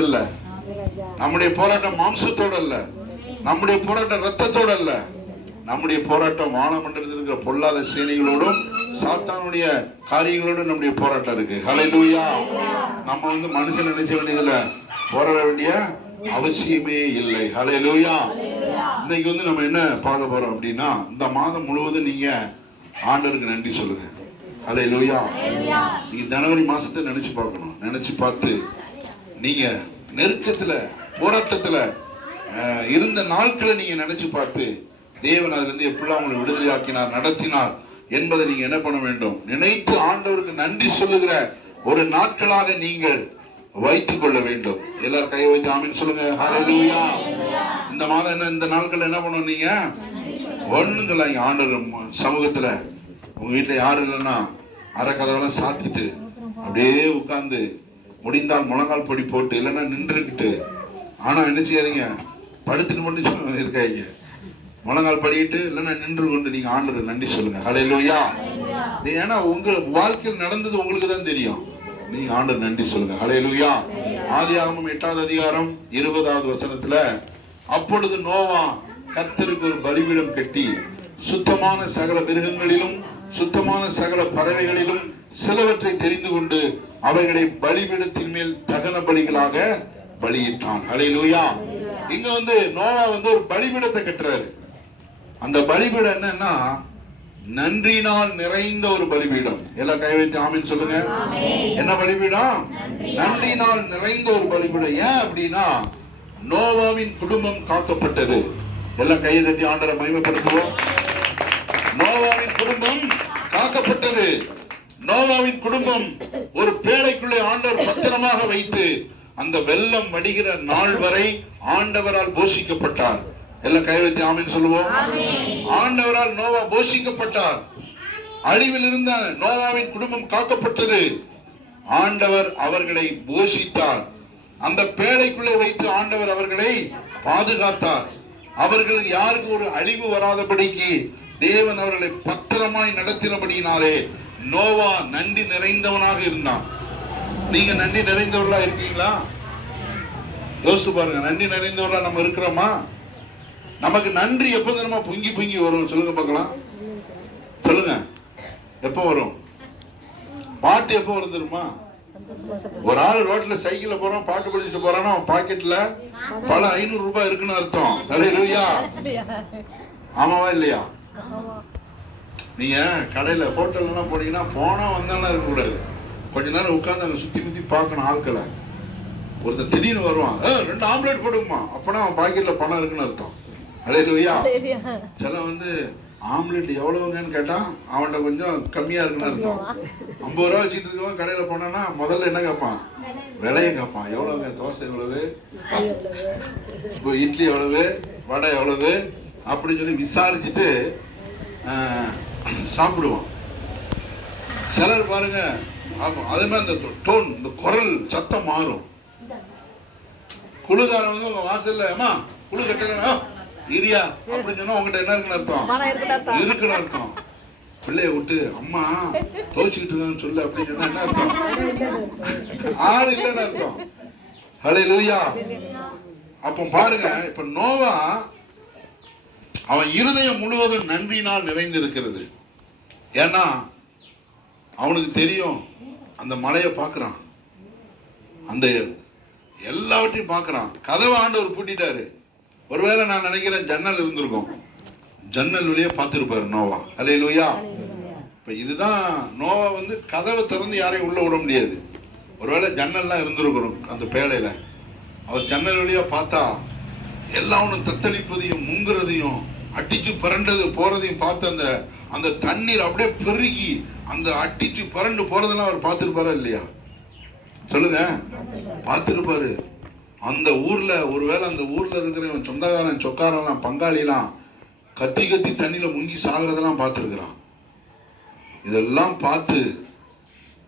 இல்ல நம்முடைய போராட்டம் மாம்சத்தோட அல்ல. நம்முடைய போராட்டம் ரத்தத்தோட அல்ல. நம்முடைய போராட்டம் வானமண்டலத்தில் இருக்கிற பொல்லாத சேனைகளோடும் சாத்தானுடைய காரியங்களோடும் நம்முடைய போராட்டம் இருக்கு. ஹalleluya நம்ம வந்து மனுஷன் நினைச்ச வேண்டியதுல போராட வேண்டிய அவசியமே இல்லை. ஹalleluya இன்னைக்கு வந்து நம்ம என்ன பார்க்க போறோம் அப்படின்னா இந்த மாதம் முழுவதும் நீங்க ஆண்டவருக்கு நன்றி சொல்லுங்க. ஹalleluya நீங்க ஜனவரி மாசத்தை நினைச்சு பார்க்கணும். நினைச்சு பார்த்து நீங்க நெருக்கத்துல போராட்டத்துல இருந்த நாட்களை நீங்க நினைச்சு பார்த்து தேவன் அதுல இருந்து எப்படிலாம் உங்களை விடுதலையாக்கினார் நடத்தினார் என்பதை நீங்க என்ன பண்ண வேண்டும்? நினைத்து ஆண்டவருக்கு நன்றி சொல்லுகிற ஒரு நாட்களாக நீங்கள் வைத்துக் கொள்ள வேண்டும். எல்லாரும் கை வைத்து ஆமின்னு சொல்லுங்க. ஹalleluya இந்த மாதம் என்ன இந்த நாட்கள் என்ன பண்ணணும் நீங்க? ஒண்ணுங்களா ஆண்டவர் சமூகத்துல? உங்க வீட்டுல யாரும் இல்லைன்னா அரை கதவெல்லாம் சாத்திட்டு அப்படியே உட்கார்ந்து முடிந்தால் முழங்கால் படி போட்டு இல்லைன்னா நின்றுக்கிட்டு. ஆனா என்ன செய்யாதீங்க? படுத்துட்டு மட்டும் சும்மா இருக்காதீங்க. முழங்கால் படிக்கிட்டு இல்லைன்னா நின்று கொண்டு நீங்க ஆண்டவர் நன்றி சொல்லுங்க. இது ஏன்னா உங்க வாழ்க்கையில் நடந்தது உங்களுக்கு தான் தெரியும். நீங்க ஆண்டவர் நன்றி சொல்லுங்க. ஹalleluya. ஆதியாகமம் எட்டாவது அதிகாரம் இருபதாவது வசனத்துல அப்பொழுது நோவா கர்த்தருக்கு ஒரு பலிபீடம் கட்டி சுத்தமான சகல மிருகங்களிலும் சுத்தமான சகல பறவைகளிலும் சிலவற்றை தெரிந்து கொண்டு அவைகளை பலிபீடத்தின் மேல் தகன பலிகளாக பலியிட்டான். ஹalleluya. இங்க வந்து நோவா வந்து ஒரு பலிபீடத்தை கட்டுறாரு. அந்த பலிபீடம் என்னன்னா நன்றினால் நிறைந்த ஒரு பலிபீடம். எல்லாம் கை வைத்து ஆமீன் சொல்லுங்க. என்ன பலிபீடம்? நன்றினால் நிறைந்த ஒரு பலிபீடம். ஏன் அப்படின்னா நோவாவின் குடும்பம் காக்கப்பட்டது. எல்லாம் கையை தட்டி ஆண்டரை மகிமைப்படுத்துவோம். நோவாவின் குடும்பம் காக்கப்பட்டது. நோவாவின் குடும்பம் ஒரு பேழைக்குள்ளே ஆண்டவர் பத்திரமாக வைத்து அந்த வெள்ளம் வடிகிற நாள் வரை ஆண்டவரால் போஷிக்கப்பட்டார். எல்லாம் கை வைத்து ஆமீன் சொல்லுவோம். ஆண்டவரால் நோவா போஷிக்கப்பட்டார். அழிவில் இருந்த நோவாவின் குடும்பம் காக்கப்பட்டது. ஆண்டவர் அவர்களை போஷித்தார். அந்த பேழைக்குள்ளே வைத்து ஆண்டவர் அவர்களை பாதுகாத்தார். அவர்கள் யாருக்கு ஒரு அழிவு வராதபடிக்கு தேவன் அவர்களை பத்திரமாய் நடத்தினபடியினாலே நோவா நன்றி நிறைந்தவனாக இருந்தான். நீங்க நன்றி நிறைந்தவர்களா இருக்கீங்களா? யோசிச்சு பாருங்க நன்றி நிறைந்தவர்களா நம்ம இருக்கிறோமா? நமக்கு நன்றி எப்போ தினமா பொங்கி பொங்கி வரும். சொல்லுங்க பார்க்கலாம். சொல்லுங்க. எப்போ வரும்? பாட்டு எப்போ வரும் தெரியுமா? ஒரு ஆள் ரோட்ல சைக்கிள்ல போறான் பாட்டு படிச்சுட்டு போறான்னா அவன் பாக்கெட்ல பல ஐநூறு ரூபாய் இருக்குன்னு அர்த்தம். தலையிலுயா ஆமாவா இல்லையா? நீங்க கடையில ஹோட்டல் எல்லாம் போனீங்கன்னா போனா வந்தாலும் இருக்கக்கூடாது. கொஞ்ச நேரம் உட்கார்ந்து அங்க சுத்தி குத்தி பார்க்கணும் ஆட்களை. ஒருத்தன் திடீர்னு வருவான். "ஏய், ரெண்டு ஆம்லேட் போடுங்கம்மா. அப்பனா அவன் பாக்கெட்ல பணம் இருக்குன்னு அர்த்தம். அலையிலுயா? சில வந்து ஆம்லெட் எவ்வளவுங்கன்னு கேட்டா அவன்கிட்ட கொஞ்சம் கம்மியா இருக்குன்னு அர்த்தம். ஐம்பது ரூபா வச்சுட்டு இருக்கவன் கடையில போனான்னா முதல்ல என்ன கேட்பான்? விலையை கேட்பான். எவ்வளவுங்க? தோசை எவ்வளவு? இப்போ இட்லி எவ்வளவு? வடை எவ்வளவு? அப்படின்னு சொல்லி விசாரிச்சுட்டு சாப்பிடுவான் சிலர் பாருங்க ஆமா அதே மாதிரி இந்த டோன் இந்த குரல் சத்தம் மாறும். குழுகாரன் வந்து உங்க வாசல்ல அம்மா குழு கட்டல இரியா அப்படின்னு சொன்னா உங்ககிட்ட என்ன இருக்குன்னு அர்த்தம்? இருக்குன்னு அர்த்தம். பிள்ளைய விட்டு அம்மா துவைச்சுக்கிட்டு இருக்கான்னு சொல்லு அப்படின்னு சொன்னா என்ன அர்த்தம்? ஆள் இல்லைன்னு அர்த்தம். ஹலே லூயா அப்போ பாருங்க இப்ப நோவா அவன் இருதயம் முழுவதும் நன்றினால் நிறைந்து இருக்கிறது ஏன்னா அவனுக்கு தெரியும் அந்த மலையை பார்க்குறான். அந்த எல்லாவற்றையும் பார்க்குறான். கதவை ஆண்டவர் பூட்டிட்டாரு. ஒருவேளை நான் நினைக்கிறேன் ஜன்னல் இருந்திருக்கும். ஜன்னல் வழியே பார்த்துருப்பாரு நோவா. அலே லூயா இப்போ இதுதான் நோவா வந்து கதவை திறந்து யாரையும் உள்ளே விட முடியாது. ஒருவேளை ஜன்னல்லாம் இருந்திருக்கிறோம் அந்த பேழையில். அவர் ஜன்னல் வழியாக பார்த்தா எல்லாம் ஒன்று தத்தளிப்பதையும் முங்குறதையும் அடிச்சு பரண்டது போகிறதையும் பார்த்து அந்த அந்த தண்ணீர் அப்படியே பெருகி அந்த அடிச்சு பரண்டு போறதெல்லாம் அவர் பார்த்துருப்பாரா இல்லையா? சொல்லுங்க. பார்த்துருப்பாரு. அந்த ஊர்ல ஒருவேளை அந்த ஊர்ல இருக்கிற சொந்தக்காரன் சொக்காரன் பங்காளிலாம் கத்தி கத்தி தண்ணியில முங்கி சாகுறதெல்லாம் பார்த்துருக்குறான். இதெல்லாம் பார்த்து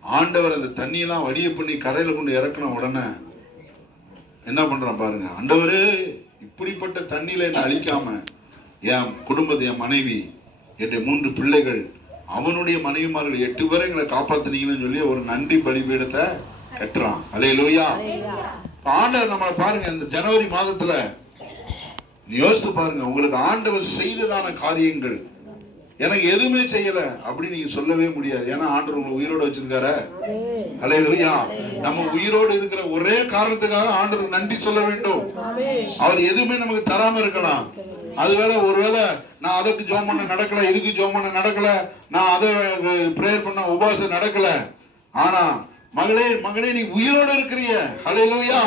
ஆண்டவர் அந்த தண்ணியெல்லாம் வடிய பண்ணி கரையில கொண்டு இறக்கின உடனே என்ன பண்றான் பாருங்க. ஆண்டவரே இப்படிப்பட்ட தண்ணியில என்ன அழிக்காம என் குடும்பத்தை என் மனைவி என்னுடைய மூன்று பிள்ளைகள் அவனுடைய மனைவிமார்கள் எட்டு பேரை எங்களை காப்பாத்துனீங்கன்னு சொல்லி ஒரு நன்றி பலிபீடத்தை கட்டுறான். அலே லோயா ஆண்டவர் நம்மளை பாருங்க இந்த ஜனவரி மாதத்துல யோசித்து பாருங்க உங்களுக்கு ஆண்டவர் செய்ததான காரியங்கள். எனக்கு எதுவுமே செய்யல அப்படின்னு நீங்க சொல்லவே முடியாது. ஏன்னா ஆண்டவர் உங்களை உயிரோட வச்சிருக்காரு? லோயா நம்ம உயிரோடு இருக்கிற ஒரே காரணத்துக்காக ஆண்டவர் நன்றி சொல்ல வேண்டும். அவர் எதுவுமே நமக்கு தராம இருக்கலாம். அதுவேளை ஒருவேளை நான் அதுக்கு ஜோம் பண்ண நடக்கல இதுக்கு ஜோம் பண்ண நடக்கல நான் அதை பிரேயர் பண்ண உபவாசம் நடக்கல. ஆனா மகளே மகனே நீ உயிரோடு இருக்கிறிய. ஹalleluya.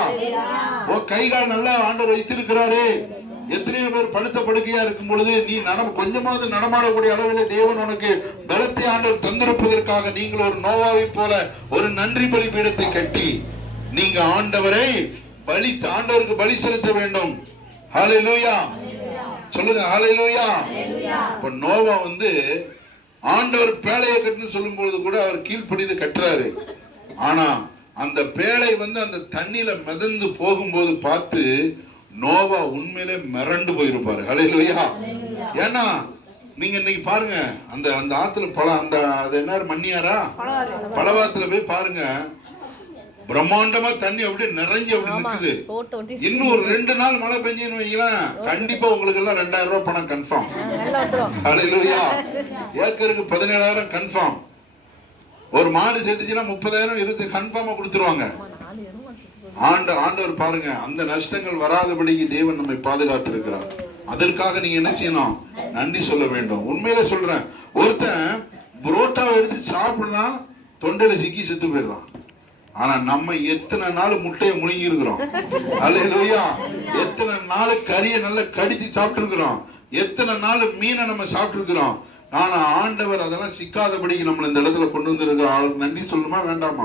ஓ கை கால் நல்லா ஆண்டவர் வைத்திருக்கிறாரு. எத்தனையோ பேர் படுத்த படுக்கையா இருக்கும் பொழுது நீ நட கொஞ்சமாவது நடமாடக்கூடிய அளவில் தேவன் உனக்கு பலத்தை ஆண்டவர் தந்திருப்பதற்காக நீங்கள் ஒரு நோவாவை போல ஒரு நன்றி பலி பீடத்தை கட்டி நீங்க ஆண்டவரை பலி ஆண்டவருக்கு பலி செலுத்த வேண்டும். ஹalleluya. சொல்லுங்க ஹalleluya. இப்ப நோவா வந்து ஆண்டவர் பேழையை கட்டுன்னு சொல்லும் பொழுது கூட அவர் கீழ்ப்படிந்து கட்டுறாரு. ஆனா அந்த பேழை வந்து அந்த தண்ணியில மிதந்து போகும்போது பார்த்து நோவா உண்மையிலே மிரண்டு போயிருப்பாரு. ஹalleluya. ஏன்னா நீங்க இன்னைக்கு பாருங்க அந்த அந்த ஆத்துல பல அந்த அது என்ன மண்ணியாரா? பலவாத்துல போய் பாருங்க பிரம்மாண்டமா தண்ணி அப்படியே நிறைஞ்சு அப்படி நிக்குது. இன்னும் ஒரு ரெண்டு நாள் மழை பெஞ்சுன்னு வைங்களேன் கண்டிப்பா உங்களுக்கு எல்லாம் ரெண்டாயிரம் ரூபாய் பணம் கன்ஃபார்ம் ஹalleluya. ஏக்கருக்கு பதினேழாயிரம் கன்ஃபார்ம் ஒரு மாடு செத்துச்சுன்னா முப்பதாயிரம் இருந்து கன்ஃபார்மா கொடுத்துருவாங்க. ஆண்டு ஆண்டவர் பாருங்க அந்த நஷ்டங்கள் வராதபடிக்கு தேவன் நம்மை பாதுகாத்திருக்கிறார். அதற்காக நீங்க என்ன செய்யணும்? நன்றி சொல்ல வேண்டும். உண்மையில சொல்றேன் ஒருத்தன் புரோட்டாவை எடுத்து சாப்பிடுனா தொண்டையில சிக்கி செத்து போயிடுறான். ஆனா நம்ம எத்தனை நாள் முட்டையை முழுங்கி இருக்கிறோம் அல்லையா எத்தனை நாள் கறியை நல்லா கடிச்சு சாப்பிட்டு இருக்கிறோம் எத்தனை நாள் மீனை நம்ம சாப்பிட்டு இருக்கிறோம் ஆனா ஆண்டவர் அதெல்லாம் சிக்காதபடிக்கு நம்மள இந்த இடத்துல கொண்டு வந்திருக்கிறோம் அவருக்கு நன்றி சொல்லணுமா வேண்டாமா?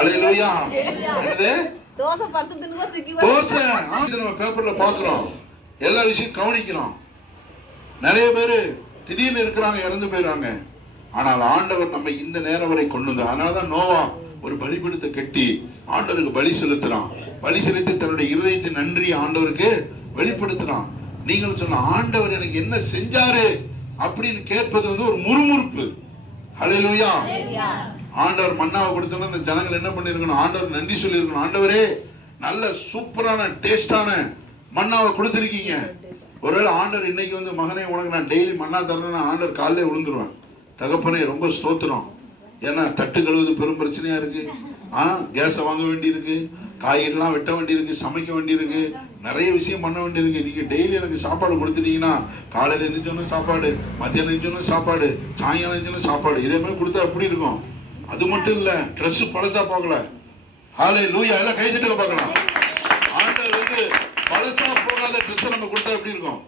அல்லையா என்னது? தோசை நம்ம பேப்பர்ல பாக்குறோம் எல்லா விஷயம் கவனிக்கிறோம். நிறைய பேர் திடீர்னு இருக்கிறாங்க இறந்து போயிடுறாங்க. ஆனால் ஆண்டவர் நம்ம இந்த நேரம் வரை கொண்டு வந்தார். அதனாலதான் நோவா ஒரு பலிபீடத்தை கட்டி ஆண்டவருக்கு பலி செலுத்துறான். பலி செலுத்தி தன்னுடைய இருதயத்தின் நன்றி ஆண்டவருக்கு வெளிப்படுத்துறான். நீங்கள் சொன்ன ஆண்டவர் எனக்கு என்ன செஞ்சாரு? அப்படின்னு கேட்பது வந்து ஒரு முறுமுறுப்பு. அலையிலுயா ஆண்டவர் மன்னாவை கொடுத்தோன்னா அந்த ஜனங்கள் என்ன பண்ணிருக்கணும்? ஆண்டவர் நன்றி சொல்லியிருக்கணும். ஆண்டவரே நல்ல சூப்பரான டேஸ்டான மன்னாவை கொடுத்துருக்கீங்க. ஒருவேளை ஆண்டவர் இன்னைக்கு வந்து மகனே உனக்கு நான் டெய்லி மன்னா தரேன்னா ஆண்டவர் காலையில் விழுந்துருவேன் தகப்பனே ரொம்ப ஸ்தோத்திரம். ஏன்னா தட்டு கழுவுது பெரும் பிரச்சனையா இருக்கு. ஆ கேஸை வாங்க வேண்டியிருக்கு. காய்கறிலாம் வெட்ட வேண்டியிருக்கு சமைக்க வேண்டியிருக்கு. நிறைய விஷயம் பண்ண வேண்டியிருக்கு. நீங்க டெய்லி எனக்கு சாப்பாடு கொடுத்துட்டீங்கன்னா காலையில எழுந்திரிச்சோன்னு சாப்பாடு மத்தியானம் எழுந்திரிச்சோன்னு சாப்பாடு சாயங்காலம் எழுந்திரிச்சோன்னு சாப்பாடு. இதே மாதிரி கொடுத்தா எப்படி இருக்கும்? அது மட்டும் இல்ல ட்ரெஸ்ஸு பழசா போகல காலையில் லூயா எல்லாம் கை தட்டு பார்க்கலாம். ஆண்டவர் வந்து பழசா போகாத ட்ரெஸ் நம்ம கொடுத்தா எப்படி இருக்கும்?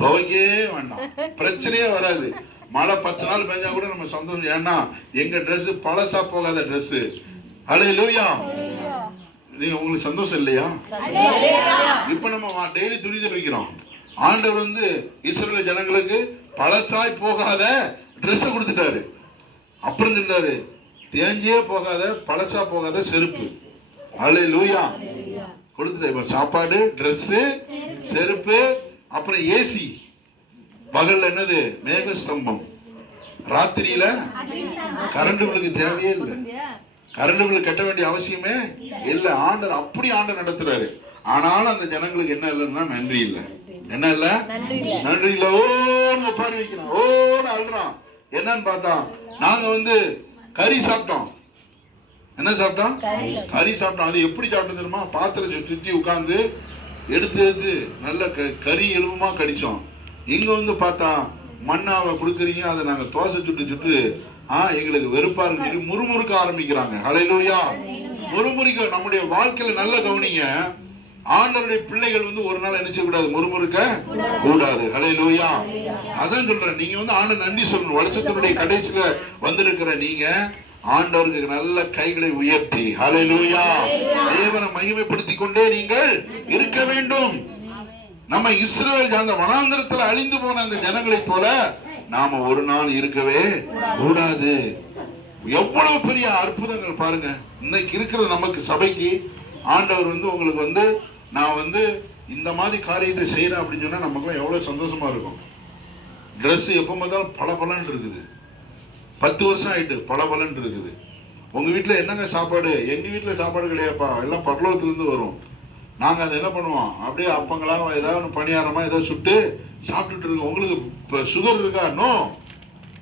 துவைக்கவே வேண்டாம். பிரச்சனையே வராது. மழை பத்து நாள் பெஞ்சா கூட நம்ம சந்தோஷம். ஏன்னா எங்க ட்ரெஸ் பழசா போகாத ட்ரெஸ் ஹலே லூயா நீங்க உங்களுக்கு சந்தோஷம் இல்லையா? இப்ப நம்ம டெய்லி துணி துவைக்கிறோம் ஆண்டவர் வந்து இஸ்ரேல் ஜனங்களுக்கு பழசாய் போகாத ட்ரெஸ் கொடுத்துட்டாரு. அப்புறம் சொல்றாரு தேஞ்சே போகாத பழசா போகாத செருப்பு. ஹலே லூயா கொடுத்துட்டாரு சாப்பாடு ட்ரெஸ்ஸு செருப்பு அப்புறம் ஏசி. பகல்ல என்னது? மேக ஸ்தம்பம் ராத்திரியில கரண்ட் உங்களுக்கு தேவையே இல்லை. கரண்ட் பில் கட்ட வேண்டிய அவசியமே இல்ல. ஆண்டர் அப்படி ஆண்டர் நடத்துறாரு. ஆனாலும் அந்த ஜனங்களுக்கு என்ன இல்லைன்னா நன்றி இல்லை. என்ன இல்ல? நன்றி இல்ல. ஓன்னு பாரி வைக்கிறான். ஓன்னு அழுறான். என்னன்னு பார்த்தா நாங்க வந்து கறி சாப்பிட்டோம். என்ன சாப்பிட்டோம்? கறி. சாப்பிட்டோம். அது எப்படி சாப்பிட்டோம் தெரியுமா? பாத்திரத்தை சுத்தி உட்கார்ந்து எடுத்து எடுத்து நல்ல கறி எலும்புமா கடிச்சோம். இங்கே வந்து பார்த்தா மண்ணாவை கொடுக்குறீங்க அதை நாங்க தோசை சுட்டு சுட்டு ஆ எங்களுக்கு வெறுப்பா இருக்கு. முறுமுறுக்க ஆரம்பிக்கிறாங்க. ஹalleluya. முறுமுறுக்க நம்முடைய வாழ்க்கையில நல்ல கவனிங்க. ஆண்டவருடைய பிள்ளைகள் வந்து ஒரு நாள் என்ன கூடாது முறுமுறுக்க கூடாது. ஹalleluya. அதான் சொல்றேன். நீங்க வந்து ஆண்டு நன்றி சொல்லணும். வருஷத்தினுடைய கடைசியில வந்திருக்கிற நீங்க ஆண்டவருக்கு நல்ல கைகளை உயர்த்தி. ஹalleluya. தேவனை மகிமைப்படுத்தி கொண்டே நீங்கள் இருக்க வேண்டும். நம்ம இஸ்ரேல் அந்த வனாந்தரத்துல அழிந்து போன அந்த ஜனங்களைப் போல நாம ஒரு நாள் இருக்கவே கூடாது. எவ்வளவு பெரிய அற்புதங்கள் பாருங்க. இன்னைக்கு இருக்கிற நமக்கு சபைக்கு ஆண்டவர் வந்து உங்களுக்கு வந்து நான் வந்து இந்த மாதிரி காரியத்தை செய்யறேன் அப்படின்னு சொன்னா நமக்கு எவ்வளவு சந்தோஷமா இருக்கும். ட்ரெஸ் எப்போ பார்த்தாலும் பல இருக்குது. பத்து வருஷம் ஆயிட்டு பல இருக்குது. உங்க வீட்டுல என்னங்க சாப்பாடு? எங்க வீட்டுல சாப்பாடு கிடையாப்பா எல்லாம் பரலோகத்துல இருந்து வரும். நாங்க அதை என்ன பண்ணுவோம்? அப்படியே அப்பங்களா ஏதாவது ஒன்று பணியாரமா ஏதோ சுட்டு சாப்பிட்டுட்டு இருக்கோம். உங்களுக்கு இப்போ சுகர் இருக்கா? நோ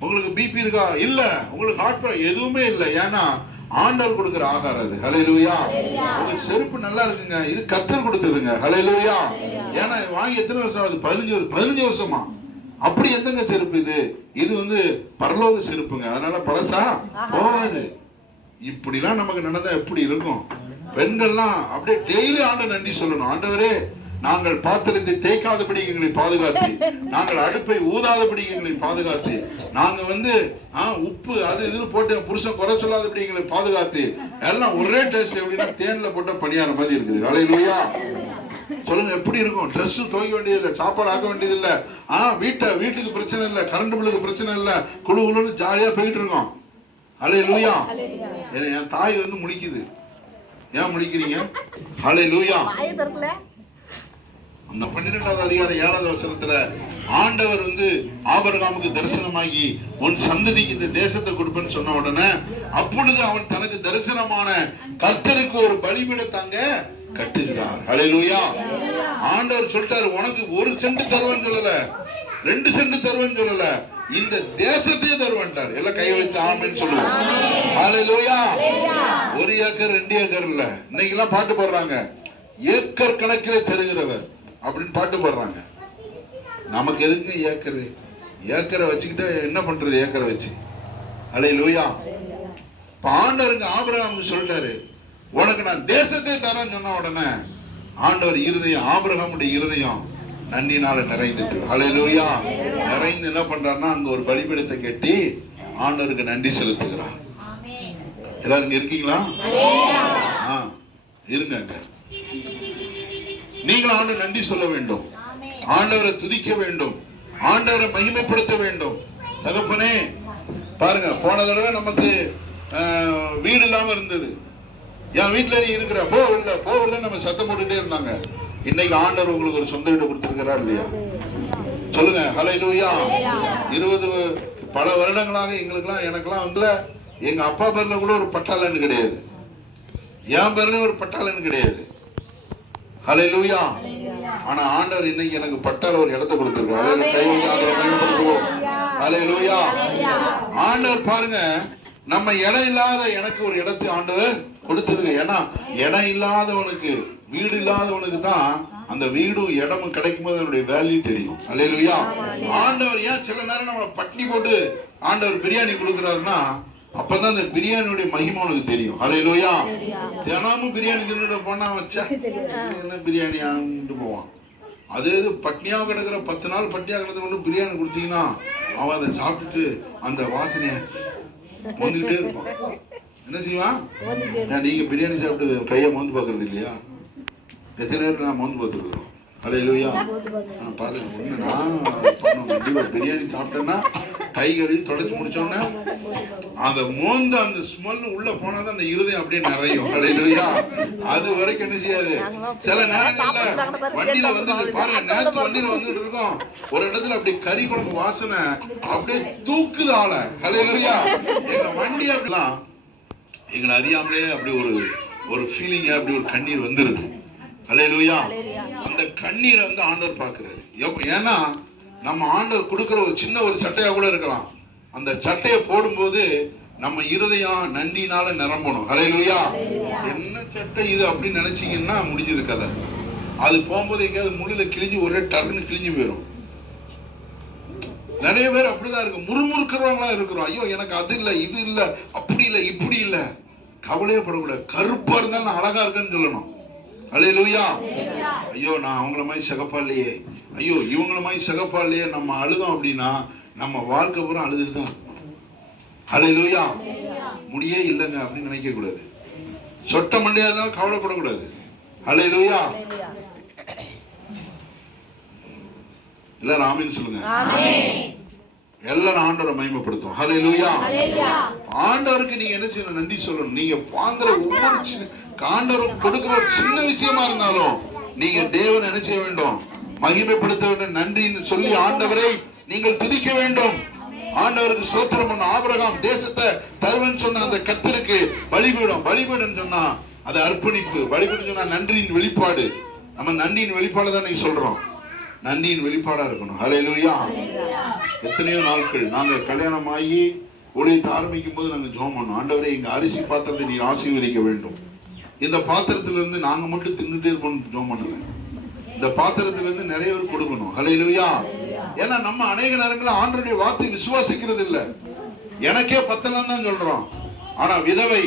உங்களுக்கு பிபி இருக்கா? இல்ல. உங்களுக்கு ஹார்ட் எதுவுமே இல்லை. ஏன்னா ஆண்டவர் கொடுக்கிற ஆகாரம் அது. ஹalleluya உங்களுக்கு செருப்பு நல்லா இருக்குங்க. இது கத்தர் கொடுத்ததுங்க. ஹalleluya ஏன்னா வாங்கி எத்தனை வருஷம் ஆகுது? பதினஞ்சு வருஷம் பதினஞ்சு வருஷமா? அப்படி எந்தங்க செருப்பு இது? இது வந்து பரலோக செருப்புங்க. அதனால பழசா போகாது. இப்படிலாம் நமக்கு நடந்தா எப்படி இருக்கும்? பெண்கள்லாம் அப்படியே டெய்லி ஆண்டு நன்றி சொல்லணும். ஆண்டவரே நாங்கள் பாத்திரத்தை தேய்க்காதபடி எங்களை பாதுகாத்து நாங்கள் அடுப்பை ஊதாதபடி எங்களை பாதுகாத்து நாங்க வந்து உப்பு அது இதுன்னு போட்டு புருஷன் குறை சொல்லாதபடி எங்களை பாதுகாத்து எல்லாம் ஒரே டேஸ்ட் எப்படின்னா தேன்ல போட்ட பணியார மாதிரி இருக்குது. அலையிலுயா சொல்லுங்க எப்படி இருக்கும்? Dress துவைக்க வேண்டியதில்லை சாப்பாடு ஆக்க வேண்டியதில்லை. ஆ வீட்டை வீட்டுக்கு பிரச்சனை இல்லை கரண்ட் பில்லுக்கு பிரச்சனை இல்லை குழு குழுன்னு ஜாலியா போயிட்டு இருக்கோம். அலே லூயா என் தாய் வந்து முழிக்குது. ஏன் முழிக்கிறீங்க ஹலே லூயா அந்த பன்னிரெண்டாவது அதிகாரம் ஏழாவது வசனத்துல ஆண்டவர் வந்து ஆபரகாமுக்கு தரிசனமாகி உன் சந்ததிக்கு இந்த தேசத்தை கொடுப்பேன்னு சொன்ன உடனே அப்பொழுது அவன் தனக்கு தரிசனமான கர்த்தருக்கு ஒரு பலிபீடத்தாங்க கட்டுகிறார். ஹalleluya. ஆண்டவர் சொல்லிட்டாரு உனக்கு ஒரு சென்ட் தருவேன்னு சொல்லல. ரெண்டு சென்ட் தருவேன்னு சொல்லல. இந்த தேசத்தையே தருவேன்ட்டார். எல்லாம் கை வச்சு ஆமின்னு சொல்லுவோம். ஒரு ஏக்கர் ரெண்டு ஏக்கர் இல்ல. இன்னைக்கு எல்லாம் பாட்டு பாடுறாங்க. ஏக்கர் கணக்கிலே தருகிறவர் அப்படின்னு பாட்டு பாடுறாங்க. நமக்கு எதுக்கு ஏக்கர்? ஏக்கரை வச்சுக்கிட்டு என்ன பண்றது ஏக்கரை வச்சு? அலை லூயா ஆண்டவருங்க ஆபிரகாமுக்கு சொல்லிட்டாரு. உனக்கு நான் தேசத்தை தரேன்னு சொன்ன உடனே ஆண்டவர் இருதயம் ஆபிரகாமுடைய இருதயம் நன்றினால நிறைந்துட்டு ஹalleluya. நிறைந்து என்ன பண்றாருன்னா அங்க ஒரு பலிபீடத்தை கட்டி ஆண்டவருக்கு நன்றி செலுத்துகிறார். எல்லாரும் இங்க இருக்கீங்களா? இருங்க நீங்களும் நீங்கள் ஆண்டு நன்றி சொல்ல வேண்டும். ஆண்டவரை துதிக்க வேண்டும். ஆண்டவரை மகிமைப்படுத்த வேண்டும். தகப்பனே பாருங்க போன தடவை நமக்கு ஆஹ், வீடு இல்லாம இருந்தது. என் வீட்டுல நீ இருக்கிற போவில்ல போவில்ல நம்ம சத்தம் போட்டுட்டே இருந்தாங்க. இன்னைக்கு ஆண்டவர் உங்களுக்கு ஒரு சொந்த வீடு கொடுத்திருக்கிறா இல்லையா? சொல்லுங்க ஹலை லூயா இருபது பல வருடங்களாக எங்களுக்கெல்லாம் எனக்கெல்லாம் வந்து எங்க அப்பா பேர்ல கூட ஒரு பட்டாளன்னு கிடையாது. என் பேர்லயும் ஒரு பட்டாளன்னு கிடையாது. ஹalleluya ஆனா ஆண்டவர் இன்னைக்கு எனக்கு பட்டால ஒரு இடத்தை கொடுத்திருக்காரு. மகிமைப்படுத்துவோம் ஹalleluya ஆண்டவர் பாருங்க நம்ம இடம் இல்லாத எனக்கு ஒரு இடத்தை ஆண்டவர் கொடுத்திருக்கு ஏன்னா இடம் இல்லாதவனுக்கு வீடு இல்லாதவனுக்கு தான் அந்த வீடும் இடமும் கிடைக்கும் போது அதனுடைய வேல்யூ தெரியும். ஹalleluya ஆண்டவர் ஏன் சில நேரம் நம்மளை பட்டினி போட்டு ஆண்டவர் பிரியாணி கொடுக்குறாருன்னா அப்பதான் அந்த பிரியாணியுடைய மகிமை உனக்கு தெரியும். ஹalleluya தினமும் பிரியாணி தின்னுட்டு போனா வச்சா என்ன பிரியாணி ஆண்டு போவான். அது இது பட்னியா கிடக்குற பத்து நாள் பட்னியா கிடந்து கொண்டு பிரியாணி கொடுத்தீங்கன்னா அவன் அதை சாப்பிட்டுட்டு அந்த வாசனைய வந்துகிட்டே இருப்பான். என்ன செய்வான்? ஏன் நீங்க பிரியாணி சாப்பிட்டு கையை மோந்து பார்க்கறது இல்லையா? எத்தனை பேர் நான் மோந்து பார்த்துருக்குறோம் ஹalleluya நான் பாருங்க ஒன்று நான் கண்டிப்பாக பிரியாணி சாப்பிட்டேன்னா கை கழுவி தொடச்சி முடிச்சோன்னே அந்த மோந்து அந்த ஸ்மெல் உள்ள போனாதான் அந்த இருதயம் அப்படியே நிறையும். ஹalleluya அது வரைக்கும் என்ன செய்யாது? சில நேரங்கள்ல வண்டியில வந்து பாருங்க நேரத்து வண்டியில வந்துட்டு இருக்கோம். ஒரு இடத்துல அப்படி கறி குழம்பு வாசனை அப்படியே தூக்குது ஆள. ஹalleluya எங்க வண்டி அப்படிலாம் எங்களை அறியாமலே அப்படி ஒரு ஒரு ஃபீலிங் அப்படி ஒரு கண்ணீர் வந்துருது. ஹalleluya. அந்த கண்ணீரை வந்து ஆண்டவர் பார்க்கிறாரு. ஏன்னா நம்ம ஆண்டவர் கொடுக்கிற ஒரு சின்ன ஒரு சட்டையா கூட இருக்கலாம். அந்த சட்டையை போடும்போது நம்ம இருதயம் நன்றினால நிரம்பணும். ஹalleluya. என்ன சட்டை இது அப்படின்னு நினைச்சீங்கன்னா முடிஞ்சது கதை. அது போகும்போது எங்கேயாவது முள்ளில கிழிஞ்சு ஒரே டர்னு கிழிஞ்சு போயிடும் நிறைய பேர் அப்படிதான் இருக்கு. முறுமுறுக்கிறவங்களா இருக்கிறோம். ஐயோ எனக்கு அது இல்ல இது இல்ல அப்படி இல்ல இப்படி இல்ல. கவலையே படக்கூடாது. கருப்பா இருந்தா நான் அழகா இருக்கேன்னு சொல்லணும். அலே லூயா ஐயோ நான் அவங்கள மாதிரி சிகப்பா இல்லையே ஐயோ இவங்கள மாதிரி சிகப்பா இல்லையே நம்ம அழுதோம் அப்படின்னா நம்ம வாழ்க்கை பூரா அழுதுட்டு தான் இருக்கணும் அலே லூயா முடியே இல்லைங்க அப்படின்னு நினைக்க கூடாது. சொட்ட மண்டையா இருந்தாலும் கவலைப்படக்கூடாது. அலே லூயா எல்லாரும் ஆமீன் சொல்லுங்க. எல்லாரும் ஆண்டவரை மகிமைப்படுத்தும் ஹalleluya ஆண்டவருக்கு நீங்க என்ன செய்யணும்? நன்றி சொல்லணும். நீங்க வாங்குற ஒவ்வொரு ஆண்டவர் கொடுக்கிற ஒரு சின்ன விஷயமா இருந்தாலும் நீங்க தேவன் என்ன செய்ய வேண்டும்? மகிமைப்படுத்த வேண்டும். நன்றின்னு சொல்லி ஆண்டவரை நீங்கள் துதிக்க வேண்டும். ஆண்டவருக்கு சோத்திரம் பண்ண. ஆபிரகாம் தேசத்தை தருவன் சொன்ன அந்த கத்தருக்கு வழிபீடம். பலிபீடம் சொன்னா அது அர்ப்பணிப்பு. பலிபீடம் சொன்னா நன்றியின் வெளிப்பாடு. நம்ம நன்றியின் வெளிப்பாடு தான் நீங்க சொல்றோம். நன்றியின் வெளிப்பாடா இருக்கணும். ஹalleluya எத்தனையோ நாட்கள் நாங்க கல்யாணம் ஆகி ஊழியத்தை ஆரம்பிக்கும் போது நாங்க ஜோம் பண்ணோம். ஆண்டவரை எங்க அரிசி பாத்திரத்தை நீ ஆசீர்வதிக்க வேண்டும். இந்த பாத்திரத்திலிருந்து நாங்க மட்டும் தின்னுட்டே இருப்போம் ஜோம் பண்ணுங்க. இந்த பாத்திரத்திலிருந்து நிறைய பேர் கொடுக்கணும். ஹalleluya. ஏன்னா நம்ம அநேக நேரங்களில் ஆண்டருடைய வார்த்தை விசுவாசிக்கிறது இல்லை. எனக்கே பத்தலாம் தான் சொல்றோம். ஆனா விதவை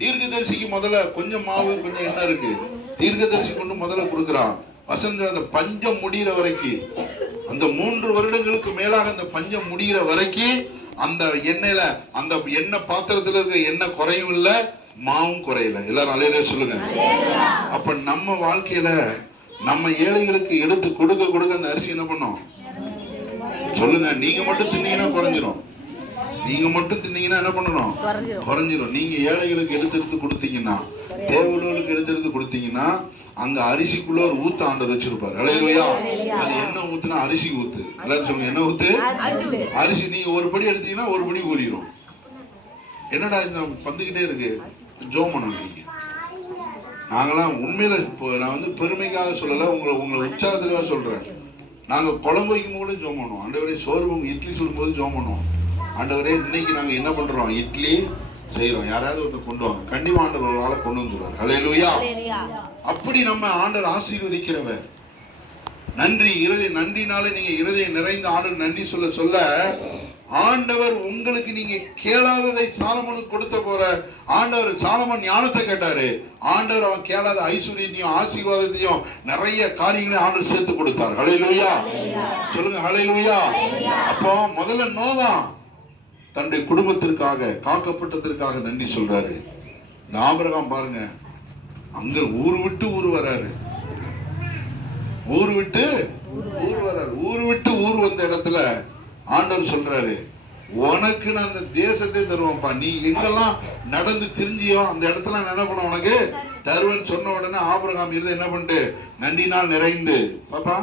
தீர்க்கதரிசிக்கு முதல்ல கொஞ்சம் மாவு கொஞ்சம் என்ன இருக்கு. தீர்க்கதரிசி கொண்டு முதல்ல கொடுக்குறான் வசந்த அந்த பஞ்சம் முடிகிற வரைக்கும் அந்த மூன்று வருடங்களுக்கு மேலாக அந்த பஞ்சம் முடிகிற வரைக்கும் அந்த எண்ணெயில அந்த எண்ணெய் பாத்திரத்துல இருக்க எண்ணெய் குறையும் இல்லை. மாவும் குறையல. எல்லாரும் அலையிலே சொல்லுங்க. அப்ப நம்ம வாழ்க்கையில நம்ம ஏழைகளுக்கு எடுத்து கொடுக்க கொடுக்க அந்த அரிசி என்ன பண்ணும்? சொல்லுங்க. நீங்க மட்டும் தின்னீங்கன்னா குறைஞ்சிரும். நீங்க மட்டும் தின்னீங்கன்னா என்ன பண்ணணும்? குறைஞ்சிரும். நீங்க ஏழைகளுக்கு எடுத்து எடுத்து கொடுத்தீங்கன்னா தேவலோருக்கு எடுத்து எடுத்து கொடுத்தீங்கன்னா அங்க அரிசிக்குள்ள ஒரு ஊத்து ஆண்டவர் வச்சிருப்பாரு. அலையிலையா? அது என்ன ஊத்துனா அரிசி ஊத்து. எல்லாரும் சொல்லுங்க. என்ன ஊத்து? அரிசி. நீங்க ஒரு படி எடுத்தீங்கன்னா ஒரு படி ஊறிடும் என்னடா இந்த பந்துக்கிட்டே இருக்கு? ஜோம் பண்ணணும் நீங்க நாங்களாம் உண்மையில இப்போ நான் வந்து பெருமைக்காக சொல்லல உங்களை உங்களை உற்சாகத்துக்காக சொல்றேன். நாங்க குழம்பு வைக்கும் போது ஜோம் பண்ணுவோம். ஆண்டவரே சோறு இட்லி சுடும்போது ஜோம் பண்ணுவோம். ஆண்டவரே இன்னைக்கு நாங்க என்ன பண்றோம்? இட்லி செய்றோம். யாராவது ஒன்று கொண்டு வாங்க. கண்டிப்பா ஆண்டவர் ஒரு ஆளை கொண்டு ஹalleluya. ஹalleluya. அப்படி நம்ம ஆண்டவர் ஆசீர்வதிக்கிறவர். நன்றி இருதய நன்றினால நீங்க இருதயம் நிறைந்த ஆண்டவர் நன்றி சொல்ல சொல்ல ஆண்டவர் உங்களுக்கு நீங்க கேளாததை சாலமனுக்கு கொடுத்த போற ஆண்டவர் சாலமன் ஞானத்தை கேட்டாரு. ஆண்டவர் அவன் கேளாத ஐஸ்வர்யத்தையும் ஆசீர்வாதத்தையும் நிறைய காரியங்களை ஆண்டவர் சேர்த்து கொடுத்தார். ஹalleluya. சொல்லுங்க ஹalleluya. அப்போ முதல்ல நோவா தன்னுடைய குடும்பத்திற்காக காக்கப்பட்டதற்காக நன்றி சொல்றாரு. இந்த ஆபிரகாம் பாருங்க அங்க ஊர் விட்டு ஊர் வராரு. ஊர் விட்டு ஊர் வராரு. ஊர் விட்டு ஊர் வந்த இடத்துல ஆண்டவர் சொல்றாரு உனக்கு நான் அந்த தேசத்தை தருவேன்ப்பா நீ எங்கெல்லாம் நடந்து திரிஞ்சியோ அந்த இடத்துல என்ன பண்ண உனக்கு? தருவேன். சொன்ன உடனே ஆபிரகாம் இருந்து என்ன பண்ணிட்டு நன்றினால் நிறைந்து. பாப்பா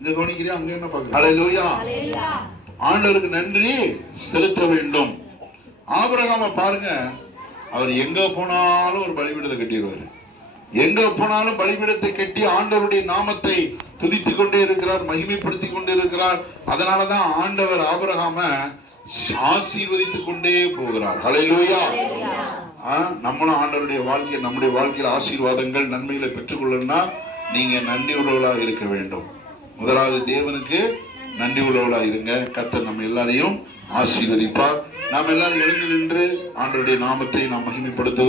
இங்க கவனிக்கிறியா? அங்க என்ன பாக்குற? ஹalleluya. ஆண்டவருக்கு நன்றி செலுத்த வேண்டும். ஆபிரகாம பாருங்க அவர் எங்க போனாலும் ஒரு பலிபீடத்தை கட்டிடுவாரு. எங்க போனாலும் பலிபீடத்தை கட்டி ஆண்டவருடைய நாமத்தை துதித்துக் கொண்டே இருக்கிறார் மகிமைப்படுத்திக் கொண்டே இருக்கிறார் அதனாலதான் ஆண்டவர் ஆபரகாம ஆசீர்வதித்துக் கொண்டே போகிறார். ஹalleluya. நம்மளும் ஆண்டவருடைய வாழ்க்கையை நம்முடைய வாழ்க்கையில் ஆசீர்வாதங்கள் நன்மைகளை பெற்றுக்கொள்ளணும்னா நீங்க நன்றி உள்ளவர்களாக இருக்க வேண்டும். முதலாவது தேவனுக்கு நன்றி உள்ளவர்களாக இருங்க. கத்தர் நம்ம எல்லாரையும் ஆசீர்வதிப்பார். நாம் எல்லாரும் எழுந்து நின்று ஆண்டருடைய நாமத்தை நாம் மகிமைப்படுத்துவோம்.